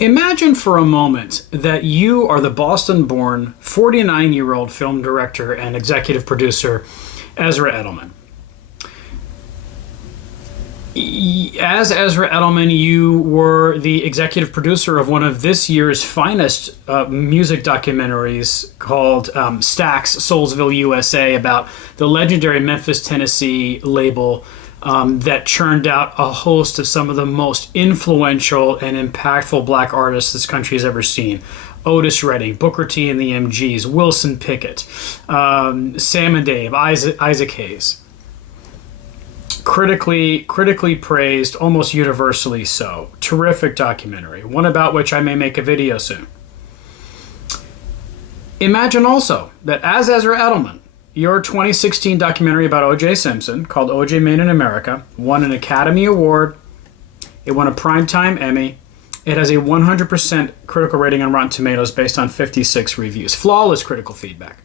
Imagine for a moment that you are the Boston-born 49-year-old film director and executive producer Ezra Edelman. As Ezra Edelman, you were the executive producer of one of this year's finest music documentaries called Stax, Soulsville, USA, about the legendary Memphis, Tennessee label that churned out a host of some of the most influential and impactful black artists this country has ever seen. Otis Redding, Booker T and the MGs, Wilson Pickett, Sam and Dave, Isaac Hayes. Critically praised, almost universally so. Terrific documentary, one about which I may make a video soon. Imagine also that as Ezra Edelman, your 2016 documentary about O.J. Simpson, called O.J. Made in America, won an Academy Award. It won a Primetime Emmy. It has a 100% critical rating on Rotten Tomatoes based on 56 reviews. Flawless critical feedback.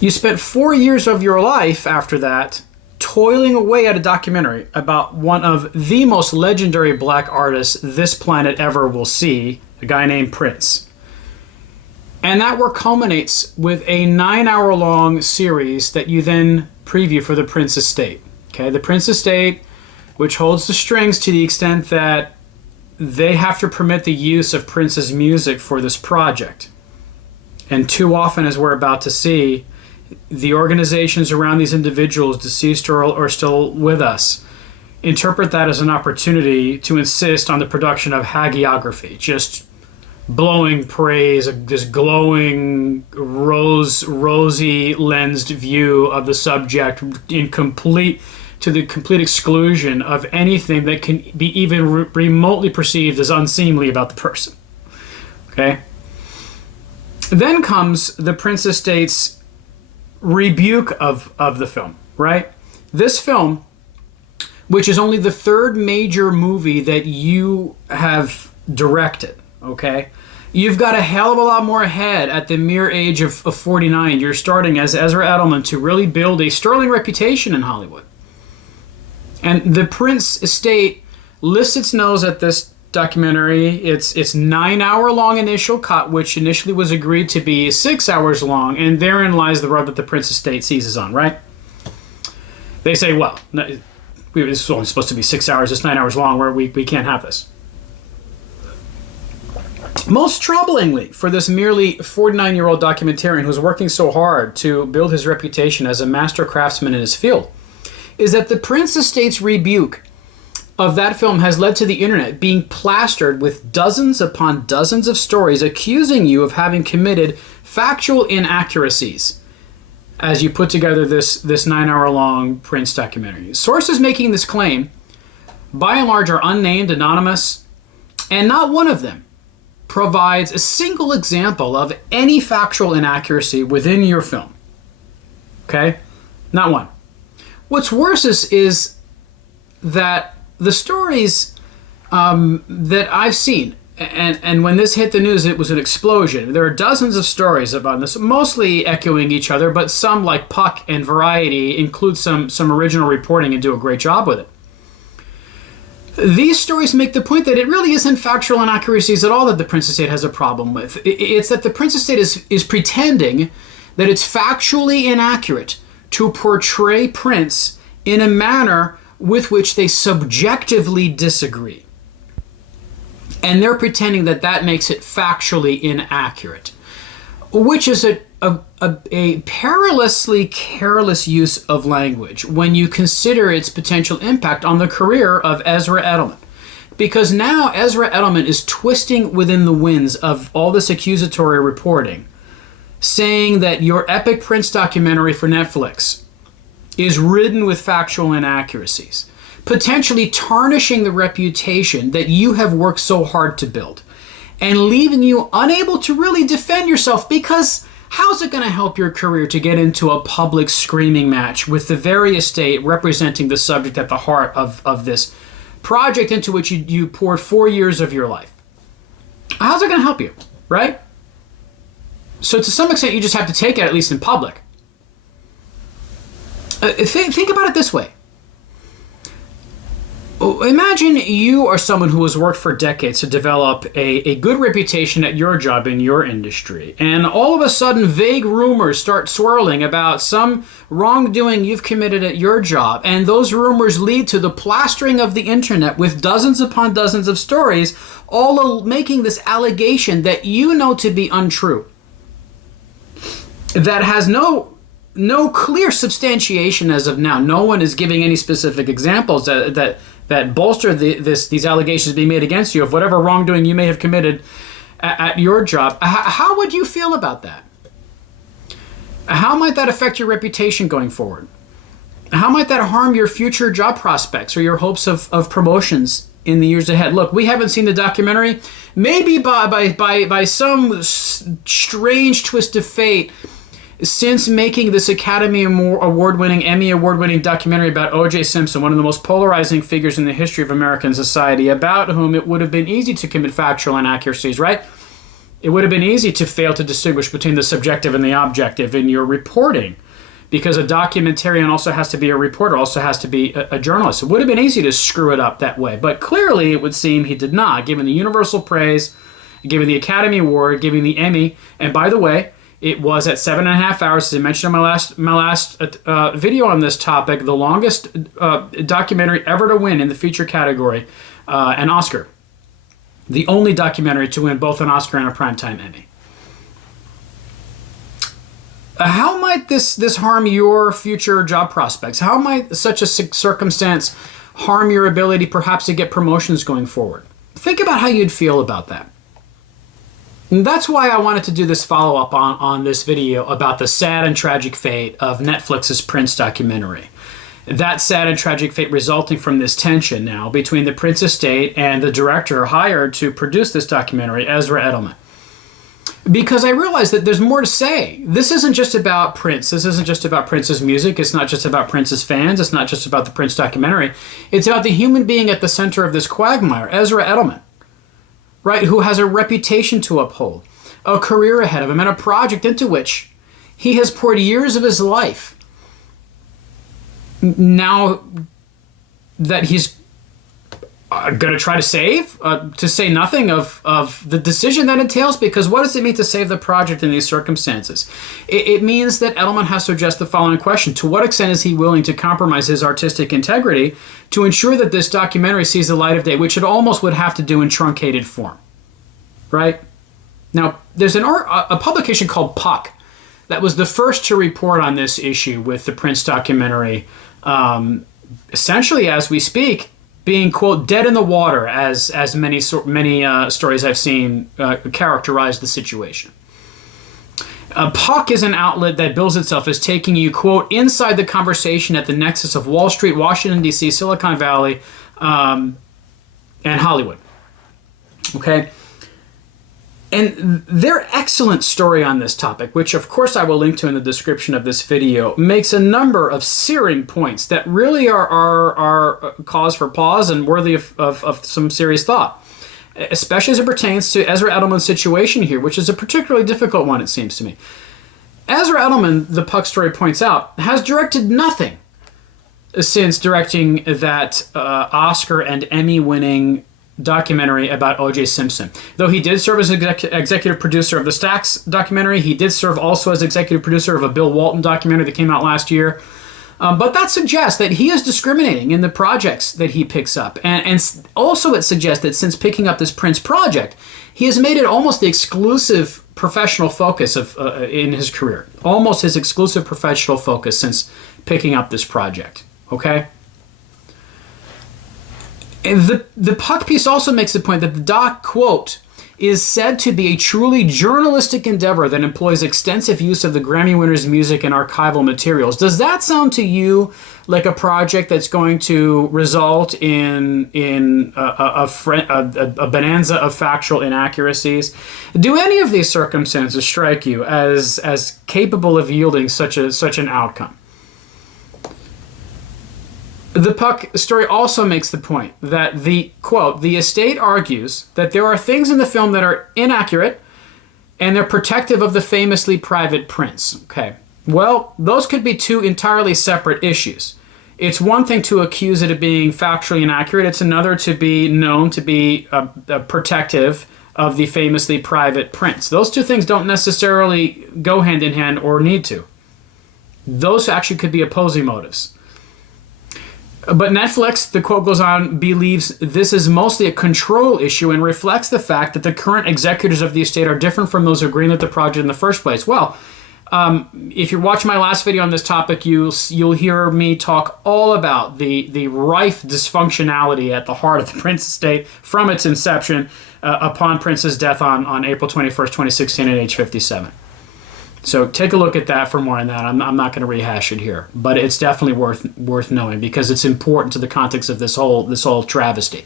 You spent 4 years of your life after that toiling away at a documentary about one of the most legendary black artists this planet ever will see, a guy named Prince. And that work culminates with a 9-hour-long series that you then preview for the Prince Estate. Okay, the Prince Estate, which holds the strings to the extent that they have to permit the use of Prince's music for this project. And too often, as we're about to see, the organizations around these individuals, deceased or still with us, interpret that as an opportunity to insist on the production of hagiography, just blowing praise, this glowing, rosy lensed view of the subject to the complete exclusion of anything that can be even remotely perceived as unseemly about the person. Okay? Then comes the Prince Estate's rebuke of the film, right? This film, which is only the third major movie that you have directed, okay? You've got a hell of a lot more ahead at the mere age of 49. You're starting as Ezra Edelman to really build a sterling reputation in Hollywood. And the Prince Estate lifts its nose at this documentary. It's 9-hour-long initial cut, which initially was agreed to be 6 hours long, and therein lies the rub that the Prince Estate seizes on, right? They say, well, this is only supposed to be 6 hours, it's 9 hours long, we can't have this. Most troublingly for this merely 49-year-old documentarian who's working so hard to build his reputation as a master craftsman in his field, is that the Prince Estate's rebuke of that film has led to the internet being plastered with dozens upon dozens of stories accusing you of having committed factual inaccuracies as you put together this 9-hour-long Prince documentary. Sources making this claim, by and large, are unnamed, anonymous, and not one of them provides a single example of any factual inaccuracy within your film. Okay? Not one. What's worse is that the stories that I've seen, and when this hit the news, it was an explosion. There are dozens of stories about this, mostly echoing each other, but some, like Puck and Variety, include some original reporting and do a great job with it. These stories make the point that it really isn't factual inaccuracies at all that the Prince Estate has a problem with. It's that the Prince Estate is pretending that it's factually inaccurate to portray Prince in a manner with which they subjectively disagree. And they're pretending that that makes it factually inaccurate, which is a perilously careless use of language when you consider its potential impact on the career of Ezra Edelman. Because now Ezra Edelman is twisting within the winds of all this accusatory reporting, saying that your epic Prince documentary for Netflix is ridden with factual inaccuracies, potentially tarnishing the reputation that you have worked so hard to build, and leaving you unable to really defend yourself, because how's it going to help your career to get into a public screaming match with the very estate representing the subject at the heart of this project into which you poured 4 years of your life? How's it going to help you, right? So to some extent, you just have to take it, at least in public. Think about it this way. Imagine you are someone who has worked for decades to develop a good reputation at your job in your industry, and all of a sudden vague rumors start swirling about some wrongdoing you've committed at your job, and those rumors lead to the plastering of the internet with dozens upon dozens of stories, all making this allegation that you know to be untrue, that has no clear substantiation as of now. No one is giving any specific examples that bolster these allegations being made against you of whatever wrongdoing you may have committed at your job. How would you feel about that? How might that affect your reputation going forward? How might that harm your future job prospects or your hopes of promotions in the years ahead? Look, we haven't seen the documentary. Maybe by some strange twist of fate, since making this Academy Award-winning, Emmy Award-winning documentary about O.J. Simpson, one of the most polarizing figures in the history of American society, about whom it would have been easy to commit factual inaccuracies, right? It would have been easy to fail to distinguish between the subjective and the objective in your reporting, because a documentarian also has to be a reporter, also has to be a journalist. It would have been easy to screw it up that way, but clearly it would seem he did not, given the universal praise, given the Academy Award, given the Emmy, and by the way, it was at 7.5 hours, as I mentioned in my last video on this topic, the longest documentary ever to win in the feature category, an Oscar. The only documentary to win both an Oscar and a Primetime Emmy. How might this harm your future job prospects? How might such a circumstance harm your ability perhaps to get promotions going forward? Think about how you'd feel about that. And that's why I wanted to do this follow-up on this video about the sad and tragic fate of Netflix's Prince documentary. That sad and tragic fate resulting from this tension now between the Prince estate and the director hired to produce this documentary, Ezra Edelman. Because I realized that there's more to say. This isn't just about Prince. This isn't just about Prince's music. It's not just about Prince's fans. It's not just about the Prince documentary. It's about the human being at the center of this quagmire, Ezra Edelman. Right, who has a reputation to uphold, a career ahead of him, and a project into which he has poured years of his life. Now that he's going to try to save, to say nothing of the decision that entails, because what does it mean to save the project in these circumstances? It means that Edelman has to address the following question. To what extent is he willing to compromise his artistic integrity to ensure that this documentary sees the light of day, which it almost would have to do in truncated form, right? Now, there's a publication called Puck that was the first to report on this issue with the Prince documentary, essentially as we speak, being, quote, dead in the water, as many stories I've seen characterize the situation. Puck is an outlet that bills itself as taking you, quote, inside the conversation at the nexus of Wall Street, Washington, D.C., Silicon Valley, and Hollywood. Okay? And their excellent story on this topic, which of course I will link to in the description of this video, makes a number of searing points that really are cause for pause and worthy of some serious thought, especially as it pertains to Ezra Edelman's situation here, which is a particularly difficult one, it seems to me. Ezra Edelman, the Puck story points out, has directed nothing since directing that Oscar and Emmy-winning documentary about O.J. Simpson. Though he did serve as executive producer of the Stacks documentary, he did serve also as executive producer of a Bill Walton documentary that came out last year. But that suggests that he is discriminating in the projects that he picks up. And also it suggests that since picking up this Prince project, he has made it almost the exclusive professional focus of in his career. Almost his exclusive professional focus since picking up this project. Okay? And the Puck piece also makes the point that the doc, quote, is said to be a truly journalistic endeavor that employs extensive use of the Grammy winner's music and archival materials. Does that sound to you like a project that's going to result in a bonanza of factual inaccuracies? Do any of these circumstances strike you as capable of yielding such an outcome? The Puck story also makes the point that the, quote, the estate argues that there are things in the film that are inaccurate and they're protective of the famously private Prince. Okay, well, those could be two entirely separate issues. It's one thing to accuse it of being factually inaccurate. It's another to be known to be protective of the famously private prince. Those two things don't necessarily go hand in hand or need to. Those actually could be opposing motives. But Netflix, the quote goes on, believes this is mostly a control issue and reflects the fact that the current executors of the estate are different from those who greenlit the project in the first place. Well, if you're watching my last video on this topic, you'll hear me talk all about the rife dysfunctionality at the heart of the Prince estate from its inception upon Prince's death on April 21st, 2016 at age 57. So take a look at that for more on that. I'm not going to rehash it here, but it's definitely worth knowing because it's important to the context of this whole travesty.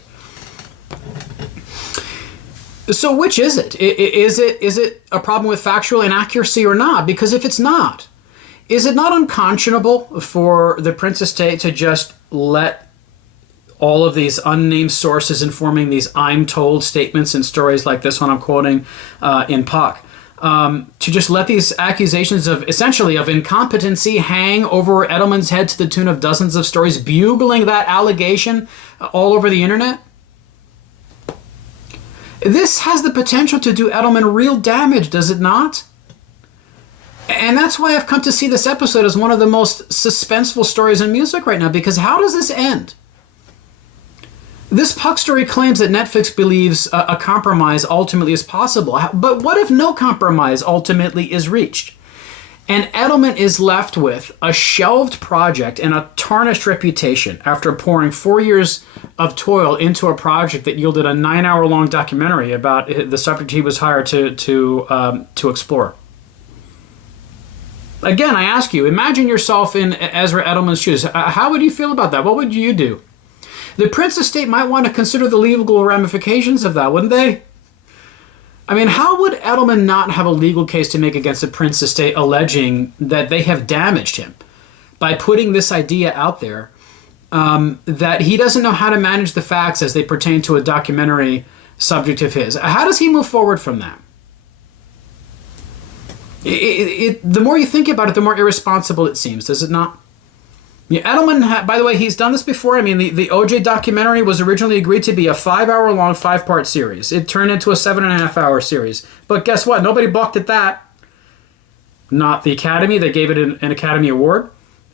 So which is it? Is it a problem with factual inaccuracy or not? Because if it's not, is it not unconscionable for the Prince estate to just let all of these unnamed sources informing these I'm told statements and stories like this one I'm quoting in Puck, to just let these accusations of essentially of incompetency hang over Edelman's head to the tune of dozens of stories, bugling that allegation all over the internet? This has the potential to do Edelman real damage, does it not? And that's why I've come to see this episode as one of the most suspenseful stories in music right now, because how does this end? This Puck story claims that Netflix believes a compromise ultimately is possible. But what if no compromise ultimately is reached? And Edelman is left with a shelved project and a tarnished reputation after pouring 4 years of toil into a project that yielded a 9-hour-long documentary about the subject he was hired to explore. Again, I ask you, imagine yourself in Ezra Edelman's shoes. How would you feel about that? What would you do? The Prince estate might want to consider the legal ramifications of that, wouldn't they? I mean, how would Edelman not have a legal case to make against the Prince estate alleging that they have damaged him by putting this idea out there that he doesn't know how to manage the facts as they pertain to a documentary subject of his? How does he move forward from that? The more you think about it, the more irresponsible it seems, does it not? Yeah, Edelman, by the way, he's done this before. I mean, the OJ documentary was originally agreed to be a 5-hour-long, 5-part series. It turned into a 7.5-hour series. But guess what? Nobody balked at that. Not the Academy, they gave it an Academy Award.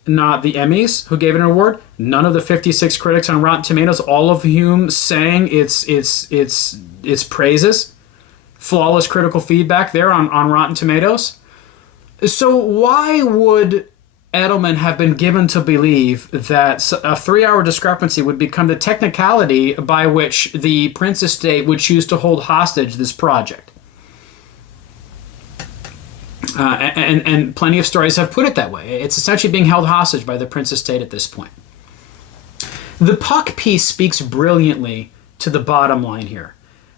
Not the Emmys, who gave it an award. None of the 56 critics on Rotten Tomatoes, all of whom sang its praises. Flawless critical feedback there on Rotten Tomatoes. So why would Edelman have been given to believe that a 3-hour discrepancy would become the technicality by which the Prince estate would choose to hold hostage this project? And plenty of stories have put it that way. It's essentially being held hostage by the Prince estate at this point. The Puck piece speaks brilliantly to the bottom line here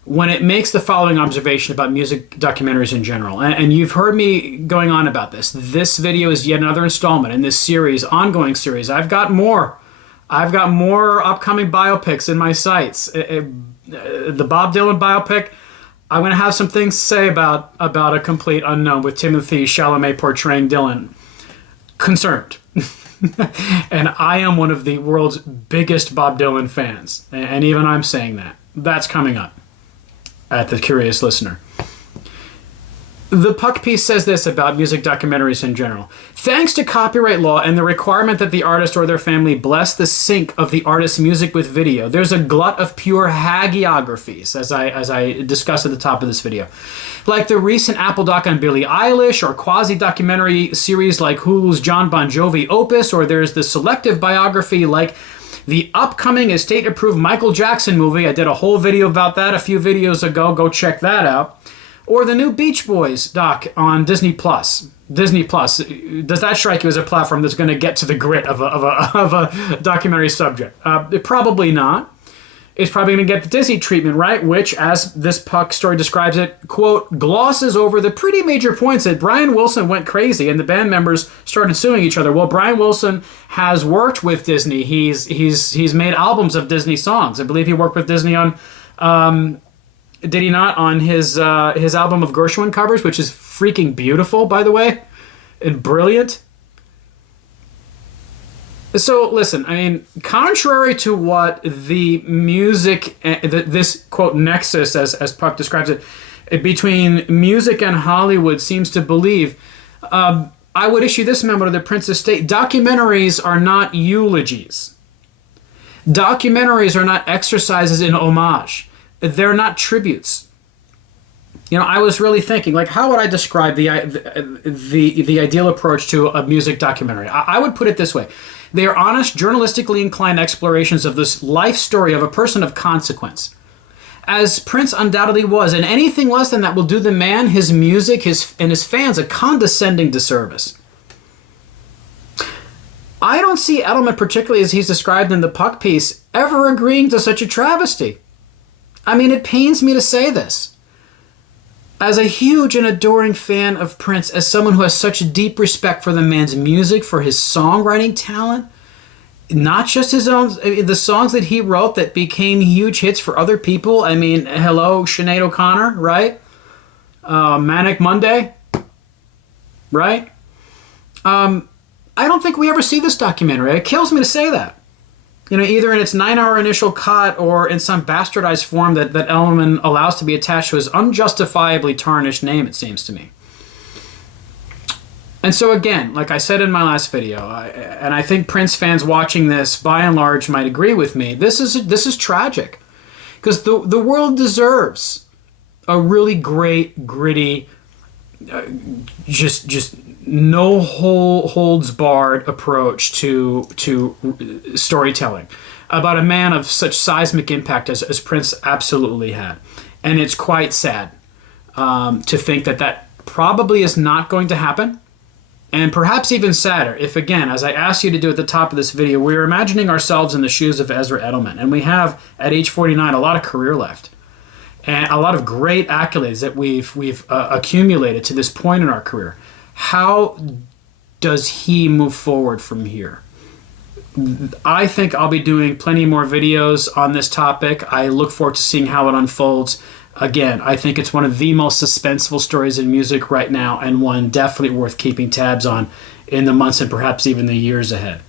when it makes the following observation about music documentaries in general. And you've heard me going on about this. This video is yet another installment in this series, ongoing series. I've got more upcoming biopics in my sights. The Bob Dylan biopic, I'm going to have some things to say about a complete unknown with Timothée Chalamet portraying Dylan. Concerned. And I am one of the world's biggest Bob Dylan fans. And even I'm saying that. That's coming up at The Curious Listener. The Puck piece says this about music documentaries in general. Thanks to copyright law and the requirement that the artist or their family bless the sync of the artist's music with video, there's a glut of pure hagiographies, as I discussed at the top of this video. Like the recent Apple doc on Billie Eilish, or quasi-documentary series like Hulu's John Bon Jovi Opus, or there's the selective biography like the upcoming estate-approved Michael Jackson movie. I did a whole video about that a few videos ago. Go check that out. Or the new Beach Boys doc on Disney Plus. Disney Plus. Does that strike you as a platform that's going to get to the grit of a documentary subject? Probably not. It's probably going to get the Disney treatment, right? Which, as this Puck story describes it, quote, glosses over the pretty major points that Brian Wilson went crazy and the band members started suing each other. Well, Brian Wilson has worked with Disney. He's made albums of Disney songs. I believe he worked with Disney on, did he not, on his album of Gershwin covers, which is freaking beautiful, by the way, and brilliant. So listen, I mean, contrary to what the music, this quote nexus, as Puck describes it, between music and Hollywood seems to believe, I would issue this memo to the Prince estate: documentaries are not eulogies. Documentaries are not exercises in homage. They're not tributes. You know, I was really thinking, like, how would I describe the ideal approach to a music documentary? I would put it this way. They are honest, journalistically inclined explorations of this life story of a person of consequence, as Prince undoubtedly was, and anything less than that will do the man, his music, and his fans a condescending disservice. I don't see Edelman, particularly as he's described in the Puck piece, ever agreeing to such a travesty. I mean, it pains me to say this. As a huge and adoring fan of Prince, as someone who has such deep respect for the man's music, for his songwriting talent, not just his own, the songs that he wrote that became huge hits for other people. I mean, hello, Sinead O'Connor, right? Manic Monday, right? I don't think we ever see this documentary. It kills me to say that. You know, either in its 9-hour initial cut or in some bastardized form that Edelman allows to be attached to his unjustifiably tarnished name, it seems to me. And so again, like I said in my last video, and I think Prince fans watching this by and large might agree with me, this is tragic. Because the world deserves a really great, gritty, just no holds barred approach to storytelling about a man of such seismic impact as Prince absolutely had. And it's quite sad to think that probably is not going to happen. And perhaps even sadder if, again, as I asked you to do at the top of this video, we're imagining ourselves in the shoes of Ezra Edelman. And we have, at age 49, a lot of career left. And a lot of great accolades that we've accumulated to this point in our career. How does he move forward from here? I think I'll be doing plenty more videos on this topic. I look forward to seeing how it unfolds. Again, I think it's one of the most suspenseful stories in music right now, and one definitely worth keeping tabs on in the months and perhaps even the years ahead.